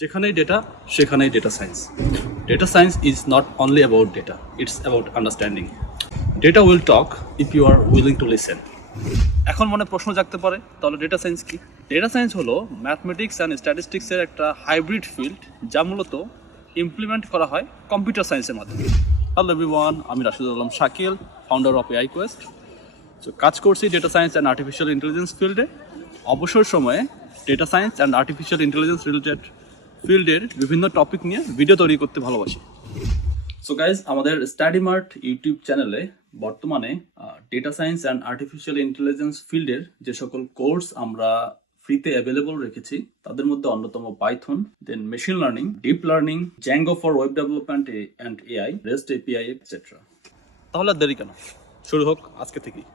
যেখানেই ডেটা সেখানেই data science. Data science is not only about data, it's about understanding. Data will talk if you are willing to listen. এখন মনে প্রশ্ন জাগতে পারে, তাহলে ডেটা সায়েন্স কি? ডেটা সায়েন্স হলো ম্যাথমেটিক্স অ্যান্ড স্ট্যাটিস্টিক্সের একটা হাইব্রিড ফিল্ড, যা মূলত ইমপ্লিমেন্ট করা হয় কম্পিউটার সায়েন্সের মাধ্যমে। হ্যালো এভরিওয়ান, আমি Rashidul Alam Shakil, founder of AI Quest. তো কাজ করছি data science and artificial intelligence ফিল্ডে। অবসর সময়ে data science and artificial intelligence related ফিল্ডের বিভিন্ন টপিক নিয়ে ভিডিও তৈরি করতে ভালোবাসি। সো গাইজ, আমাদের স্টাডি মার্ট ইউটিউব চ্যানেলে বর্তমানে data science and artificial intelligence ফিল্ডের যে সকল কোর্স আমরা ফ্রিতে অ্যাভেলেবল রেখেছি, তাদের মধ্যে অন্যতম Python, then machine learning, deep learning, Django for web development and AI, REST API etcetera. তাহলে আর দেরি কেন, শুরু হোক আজকে থেকেই।